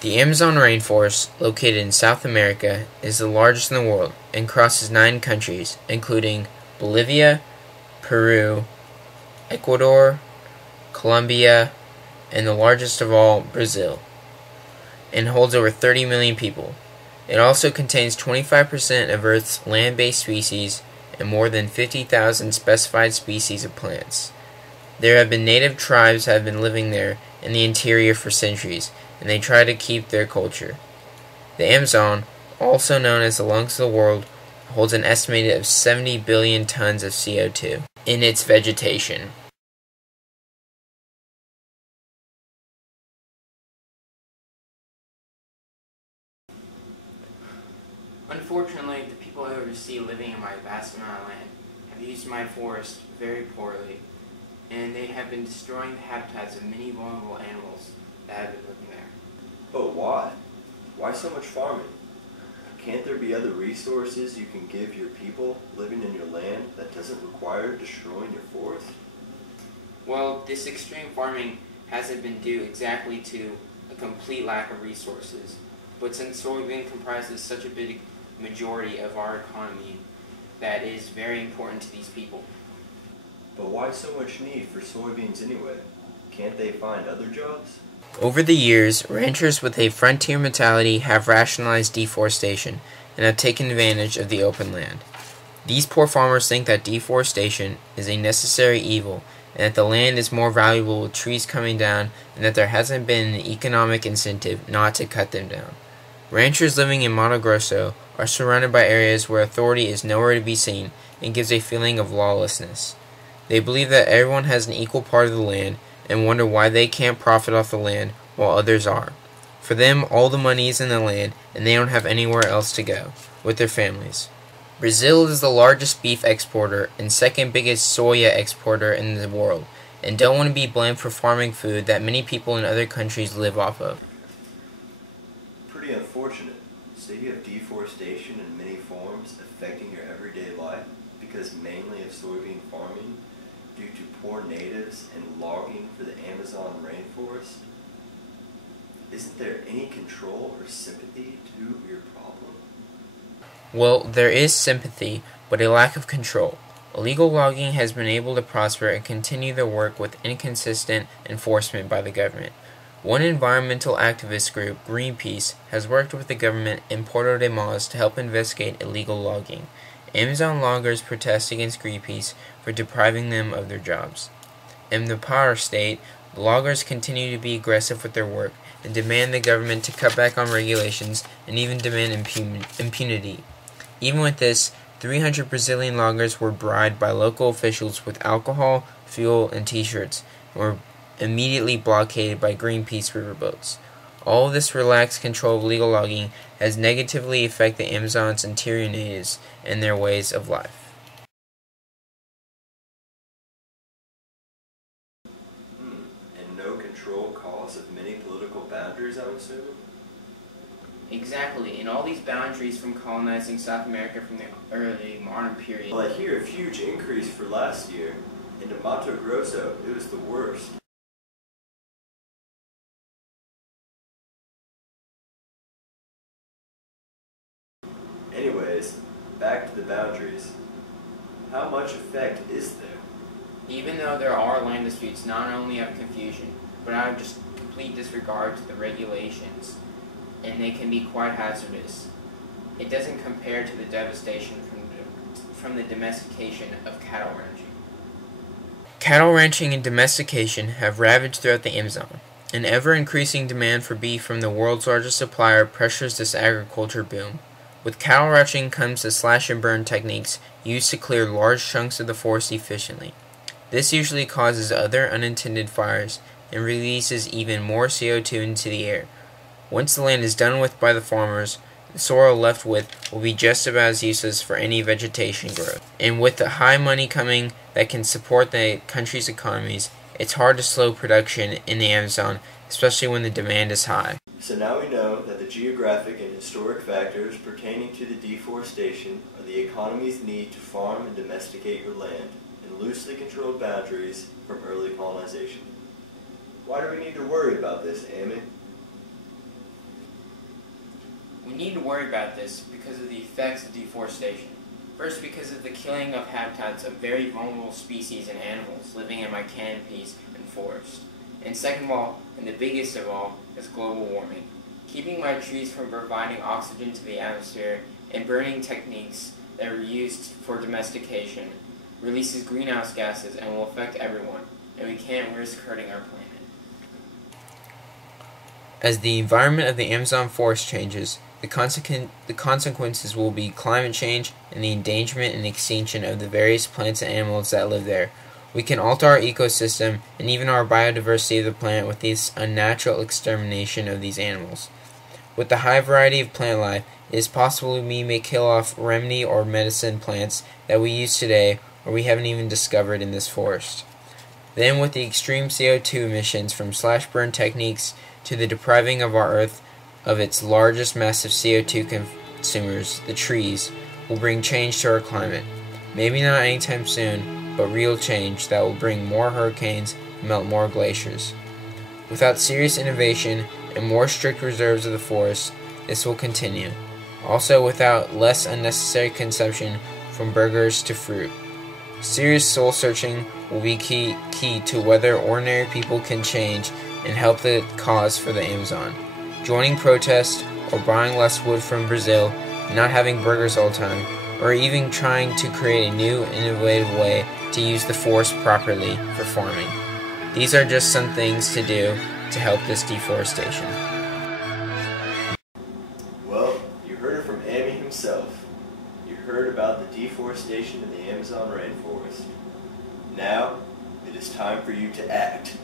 The Amazon rainforest, located in South America, is the largest in the world and crosses 9 countries, including Bolivia, Peru, Ecuador, Colombia, and the largest of all, Brazil, and holds over 30 million people. It also contains 25% of Earth's land-based species and more than 50,000 specified species of plants. There have been native tribes that have been living there in the interior for centuries, and they try to keep their culture. The Amazon, also known as the lungs of the world, holds an estimated of 70 billion tons of CO2 in its vegetation. Unfortunately, the people I oversee living in my vast amount of land have used my forest very poorly, and they have been destroying the habitats of many vulnerable animals that have been living there. But why? Why so much farming? Can't there be other resources you can give your people living in your land that doesn't require destroying your forest? Well, this extreme farming hasn't been due exactly to a complete lack of resources, but since soybean comprises such a big majority of our economy, that is very important to these people. But why so much need for soybeans anyway? Can't they find other jobs? Over the years, ranchers with a frontier mentality have rationalized deforestation and have taken advantage of the open land. These poor farmers think that deforestation is a necessary evil and that the land is more valuable with trees coming down and that there hasn't been an economic incentive not to cut them down. Ranchers living in Mato Grosso are surrounded by areas where authority is nowhere to be seen and gives a feeling of lawlessness. They believe that everyone has an equal part of the land and wonder why they can't profit off the land while others are. For them, all the money is in the land and they don't have anywhere else to go with their families. Brazil is the largest beef exporter and second biggest soya exporter in the world, and don't want to be blamed for farming food that many people in other countries live off of. Pretty unfortunate. So you have deforestation in many forms affecting your everyday life because mainly of soybean farming due to poor natives and logging for the Amazon rainforest? Isn't there any control or sympathy to your problem? Well, there is sympathy, but a lack of control. Illegal logging has been able to prosper and continue their work with inconsistent enforcement by the government. One environmental activist group, Greenpeace, has worked with the government in Porto de Mós to help investigate illegal logging. Amazon loggers protest against Greenpeace for depriving them of their jobs. In the Pará state, the loggers continue to be aggressive with their work and demand the government to cut back on regulations and even demand impunity. Even with this, 300 Brazilian loggers were bribed by local officials with alcohol, fuel, and t-shirts, and were immediately blockaded by Greenpeace riverboats. All of this relaxed control of illegal logging has negatively affected the Amazon's interior natives and their ways of life. And no control cause of many political boundaries, I'm assuming? Exactly, and all these boundaries from colonizing South America from the early modern period. Well, I hear a huge increase for last year. In Mato Grosso, it was the worst. Anyways, back to the boundaries. How much effect is there? Even though there are land disputes, not only out of confusion, but out of just complete disregard to the regulations, and they can be quite hazardous. It doesn't compare to the devastation from the domestication of cattle ranching. Cattle ranching and domestication have ravaged throughout the Amazon. An ever-increasing demand for beef from the world's largest supplier pressures this agriculture boom. With cattle ranching comes the slash-and-burn techniques used to clear large chunks of the forest efficiently. This usually causes other unintended fires and releases even more CO2 into the air. Once the land is done with by the farmers, the soil left with will be just about as useless for any vegetation growth. And with the high money coming that can support the country's economies, it's hard to slow production in the Amazon, especially when the demand is high. So now we know that the geographic and historic factors pertaining to the deforestation are the economy's need to farm and domesticate your land and loosely controlled boundaries from early colonization. Why do we need to worry about this, Amy? We need to worry about this because of the effects of deforestation. First, because of the killing of habitats of very vulnerable species and animals living in my canopies and forests. And second of all, and the biggest of all, is global warming. Keeping my trees from providing oxygen to the atmosphere and burning techniques that are used for domestication releases greenhouse gases and will affect everyone, and we can't risk hurting our planet. As the environment of the Amazon forest changes, the consequences will be climate change and the endangerment and extinction of the various plants and animals that live there. We can alter our ecosystem and even our biodiversity of the planet with this unnatural extermination of these animals. With the high variety of plant life, it is possible we may kill off remedy or medicine plants that we use today or we haven't even discovered in this forest. Then with the extreme CO2 emissions from slash-burn techniques to the depriving of our Earth of its largest massive CO2 consumers, the trees, will bring change to our climate. Maybe not anytime soon, but real change that will bring more hurricanes and melt more glaciers. Without serious innovation and more strict reserves of the forest, this will continue. Also without less unnecessary consumption from burgers to fruit. Serious soul searching will be key to whether ordinary people can change and help the cause for the Amazon. Joining protests or buying less wood from Brazil, not having burgers all the time, or even trying to create a new, innovative way to use the forest properly for farming. These are just some things to do to help this deforestation. Well, you heard it from Amy himself. You heard about the deforestation in the Amazon rainforest. Now, it is time for you to act.